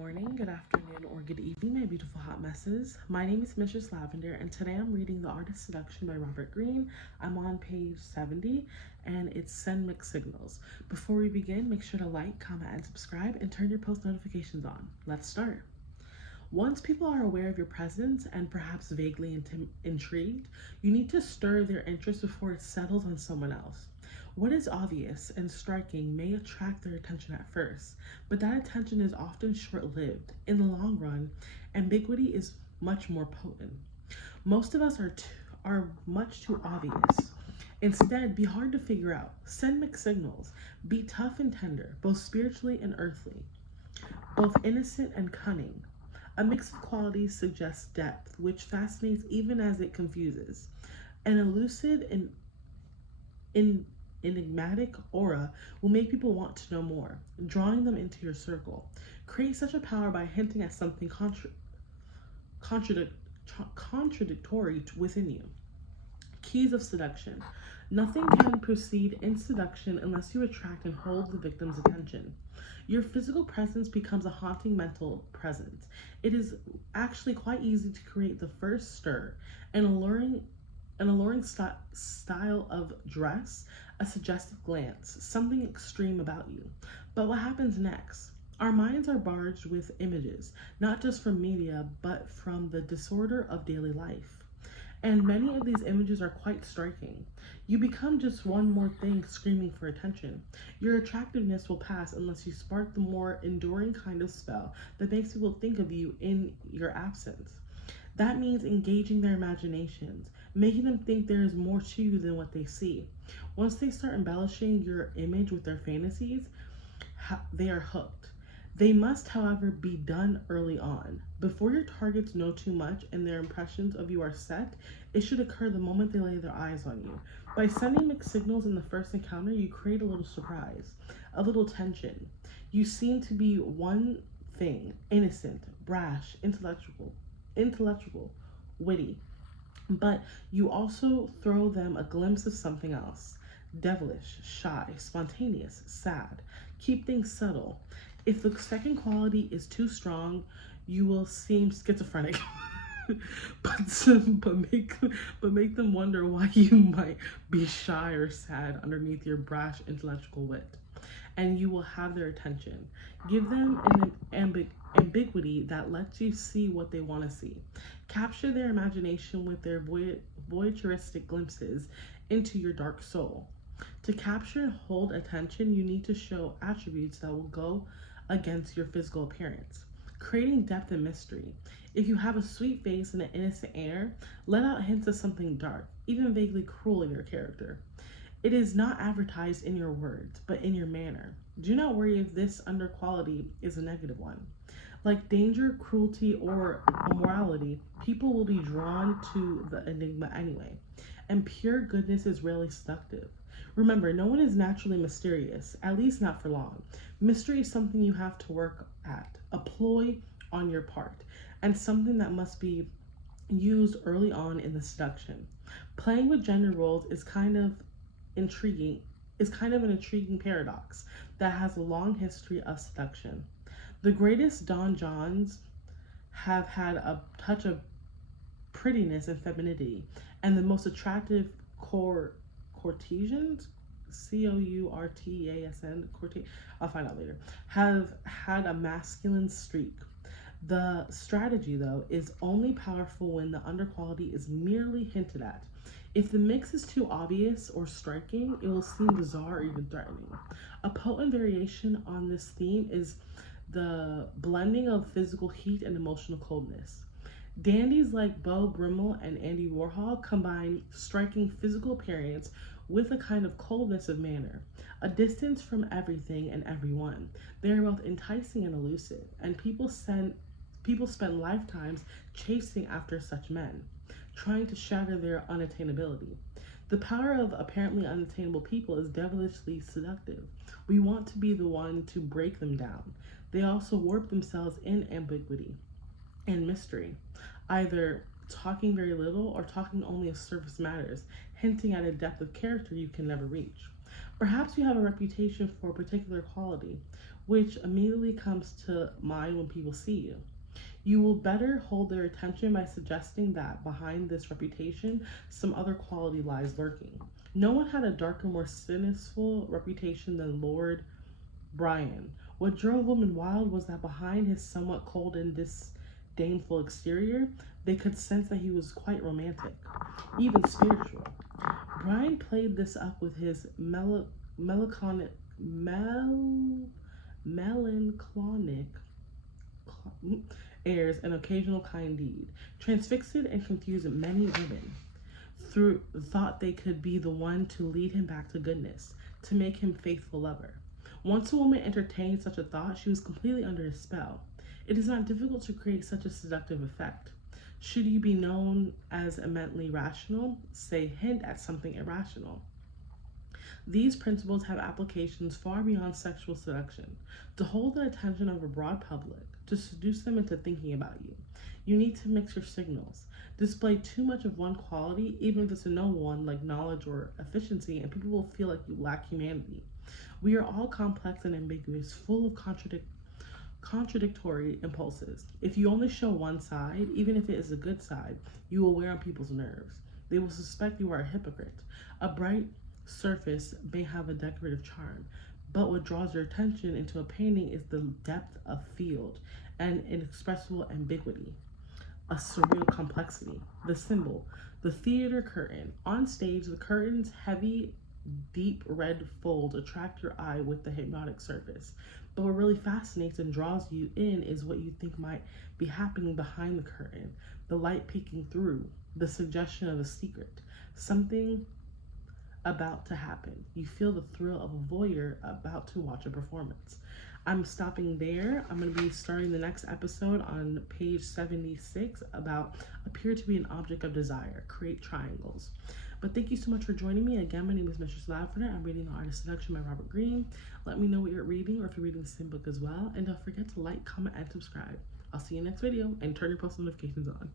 morning, good afternoon, or good evening, my beautiful hot messes. My name is Mistress Lavender, and today I'm reading The Art of Seduction by Greene. I'm on page 70, and it's Send Mixed Signals. Before we begin, make sure to like, comment, and subscribe, and turn your post notifications on. Let's start. Once people are aware of your presence and perhaps vaguely intrigued, you need to stir their interest before it settles on someone else. What is obvious and striking may attract their attention at first, but that attention is often short-lived. In the long run, ambiguity is much more potent. Most of us are much too obvious. Instead, be hard to figure out. Send mixed signals. Be tough and tender, both spiritually and earthly, both innocent and cunning. A mix of qualities suggests depth, which fascinates even as it confuses. An elusive and enigmatic aura will make people want to know more, drawing them into your circle. Create such a power by hinting at something contradictory within you. Keys of seduction. Nothing can proceed in seduction unless you attract and hold the victim's attention. Your physical presence becomes a haunting mental presence. It is actually quite easy to create the first stir, an alluring style of dress, a suggestive glance, something extreme about you. But what happens next? Our minds are barged with images, not just from media, but from the disorder of daily life. And many of these images are quite striking. You become just one more thing screaming for attention. Your attractiveness will pass unless you spark the more enduring kind of spell that makes people think of you in your absence. That means engaging their imaginations, making them think there is more to you than what they see. Once they start embellishing your image with their fantasies, they are hooked. They must, however, be done early on. Before your targets know too much and their impressions of you are set, it should occur the moment they lay their eyes on you. By sending mixed signals in the first encounter, you create a little surprise, a little tension. You seem to be one thing: innocent, brash, intellectual, witty. But you also throw them a glimpse of something else: devilish, shy, spontaneous, sad. Keep things subtle. If the second quality is too strong, you will seem schizophrenic. but make them wonder why you might be shy or sad underneath your brash intellectual wit, and you will have their attention. Give them an ambiguity that lets you see what they want to see. Capture their imagination with their voyeuristic glimpses into your dark soul. To capture and hold attention, you need to show attributes that will go against your physical appearance, creating depth and mystery. If you have a sweet face and an innocent air, let out hints of something dark, even vaguely cruel in your character. It is not advertised in your words, but in your manner. Do not worry if this under quality is a negative one. Like danger, cruelty, or immorality, people will be drawn to the enigma anyway, and pure goodness is rarely seductive. Remember, no one is naturally mysterious, at least not for long. Mystery is something you have to work at, a ploy on your part, and something that must be used early on in the seduction. Playing with gender roles is kind of an intriguing paradox that has a long history of seduction. The greatest Don Johns have had a touch of prettiness and femininity, and the most attractive courtesans, I'll find out later, have had a masculine streak. The strategy, though, is only powerful when the underquality is merely hinted at. If the mix is too obvious or striking, it will seem bizarre or even threatening. A potent variation on this theme is the blending of physical heat and emotional coldness. Dandies like Beau Brummel and Andy Warhol combine striking physical appearance with a kind of coldness of manner, a distance from everything and everyone. They are both enticing and elusive, and people spend lifetimes chasing after such men, trying to shatter their unattainability. The power of apparently unattainable people is devilishly seductive. We want to be the one to break them down. They also warp themselves in ambiguity and mystery, either talking very little or talking only as surface matters, hinting at a depth of character you can never reach. Perhaps you have a reputation for a particular quality, which immediately comes to mind when people see you. You will better hold their attention by suggesting that behind this reputation, some other quality lies lurking. No one had a darker, more sinister reputation than Lord Brian. What drove women wild was that behind his somewhat cold and disdainful exterior, they could sense that he was quite romantic, even spiritual. Brian played this up with his melancholic airs and occasional kind deed, transfixed and confused many women through thought they could be the one to lead him back to goodness, to make him faithful lover. Once a woman entertained such a thought, she was completely under his spell. It is not difficult to create such a seductive effect. Should you be known as immensely rational, say hint at something irrational. These principles have applications far beyond sexual seduction. To hold the attention of a broad public, to seduce them into thinking about you, you need to mix your signals. Display too much of one quality, even if it's a noble one like knowledge or efficiency, and people will feel like you lack humanity. We are all complex and ambiguous, full of contradictory impulses. If you only show one side, even if it is a good side, you will wear on people's nerves. They will suspect you are a hypocrite. A bright surface may have a decorative charm, but what draws your attention into a painting is the depth of field and inexpressible ambiguity, a surreal complexity. The symbol, the theater curtain. On stage, the curtain's heavy, deep red folds attract your eye with the hypnotic surface. But what really fascinates and draws you in is what you think might be happening behind the curtain, the light peeking through, the suggestion of a secret, something about to happen. You feel the thrill of a voyeur about to watch a performance. I'm stopping there. I'm going to be starting the next episode on page 76 about appear to be an object of desire, create triangles. But thank you so much for joining me. Again, my name is Mistress Lavender. I'm reading The Art of Seduction by Robert Greene. Let me know what you're reading or if you're reading the same book as well. And don't forget to like, comment, and subscribe. I'll see you next video and turn your post notifications on.